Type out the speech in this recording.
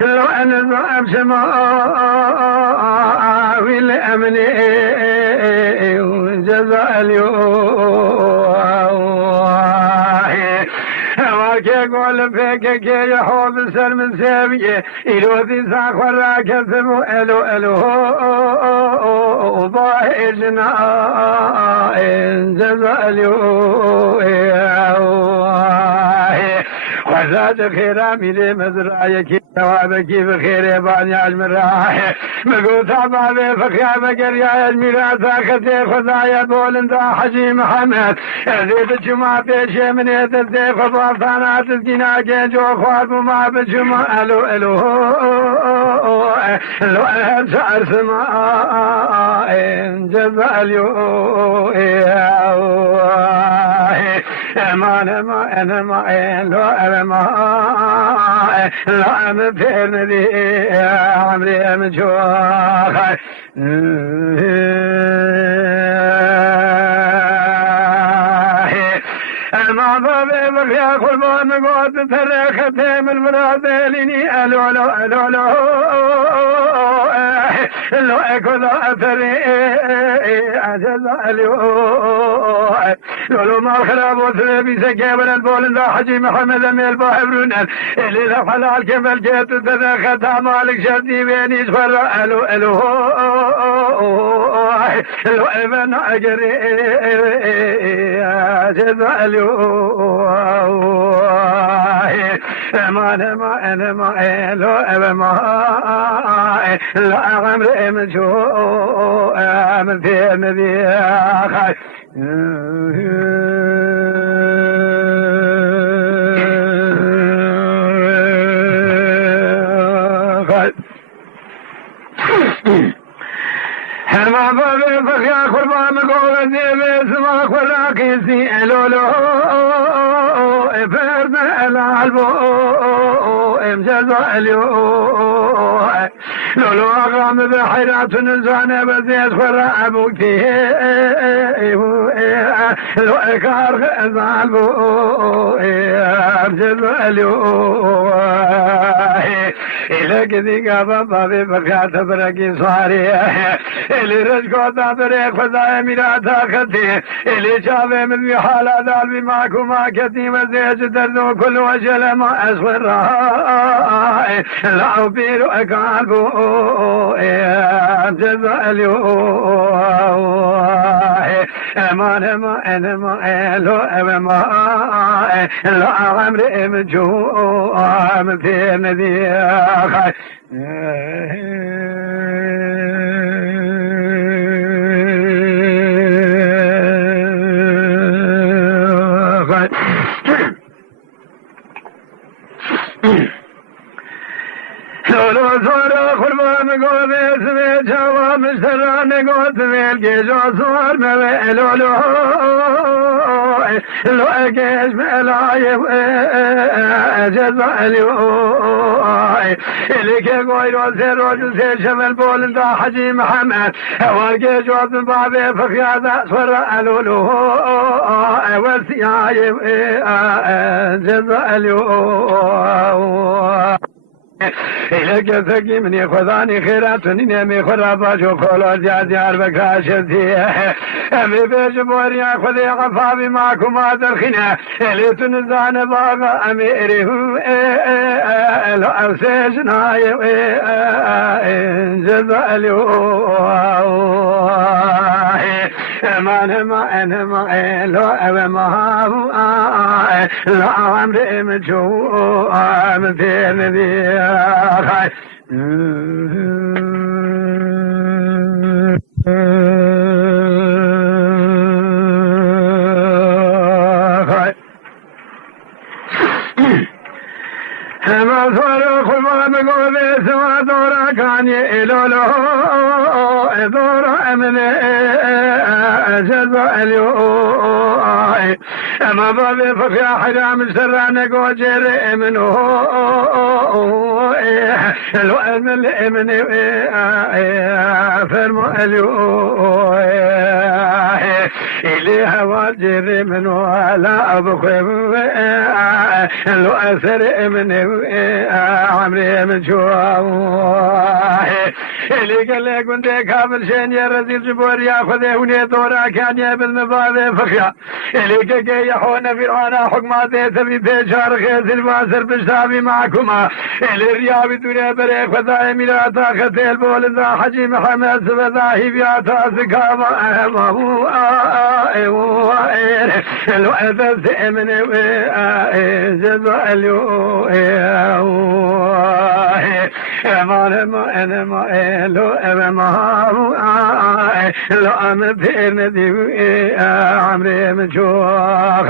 لو أنا ضعف سماوي لأمني جزاء اليوم يقول فيك كي يحوض سر من سامي إلو ذي ساخر راكثم إلو إلو ضاهجنا جزاء اليوم وزاد خيرامي لي مزرايك ثوابك بخير باني عجمراي مقوطع بابي فخيابك يا الميراث اخذي خذايا بولن دا حجي محمد ازيد الجمعة بيشي من يتزدي فضوافانات الجناك جو خواب ما بجمع الو الو لو انت ارسما جزا اليوم امان ما انا ما لو ارما لا مفيرن دي عمري مجوخ ما بابي بخيا قربان قوت تريخته من مرادليني الو الو الو الو لو اكل اثري عجز اليوم لولو ما خراب وثربي سكابر البولن ذا حجي محمد اميل باحبرون اللي لا حلال كمال جيت تدخل مالك شدي بيني سفر الو الو لو ابن اجري عجز اليوم امان ما انا ما لو ابن ما لا عمري مجو امن في النبي خاي هما بابي بخيا قربان قول ديبي سما خلاكيسي الولو فرد العلبو امجزا اليوم لولو اغام بحيرات نزانة بزيت خرا ابوكي لو اكار العلبو امجزا اليوم إلى كذي قابا بابي بخيا تبركي صاري إلي رجقو تابريك فضاء ميراتا خطي إلي شابه من بحالا دال بماكو ما كتي وزيج دردو كل وجل ما أسور رائي لعو بيرو أقالبو جزا اليوم امان ما انا ما لو ابن ما لو عمري مجو مثل نبي خاي لولو زورو خربان قوبي اسمي جوا مشتران قوت ميل جو صور مبي لولو لو اكيش ملايب جزا اليوم اللي كي قوي روزي روز سير شمل بولن دا حجي محمد واركي جوز بابي فخيادا صور لولو والسيايب جزا اليوم إلك ثقي مني خذاني خيراتني نمي خرابا جو خولو زيار بكاشتي أمي بيش بوريا خذي غفابي معكو ما ترخينا إلي تنزان باغا أميري لو أرسيشنا جزا اليوم امان ما انا ما لو ابن ما لو عمري مجو مثل نبي خاي مقول سوا دورا كان يلولو دورا من جزء اليوم اما بابي فخيا حرام سرانك وجري منه لو امل امني فرمو اليوم إليها واجري منه لا أبخي لو أسر مني عمري من شواه إلي قال لك من ديك هابل شين يا رزيل جبور ياخذه ونيتورا كان يابل مبابي فخيا إلي قال يحون فرعون حكماتي سبي بيشار خيس الباسر بشتابي معكما إلي ريابي دنيا بريك فضائي ميراتا ختيل بول ذا حجي محمد سبذاهي بياتا سكاما أهمه لو أفز من جزء اليوم أنا ما لو أنا ما لو أنا بين دي عمري من شوخ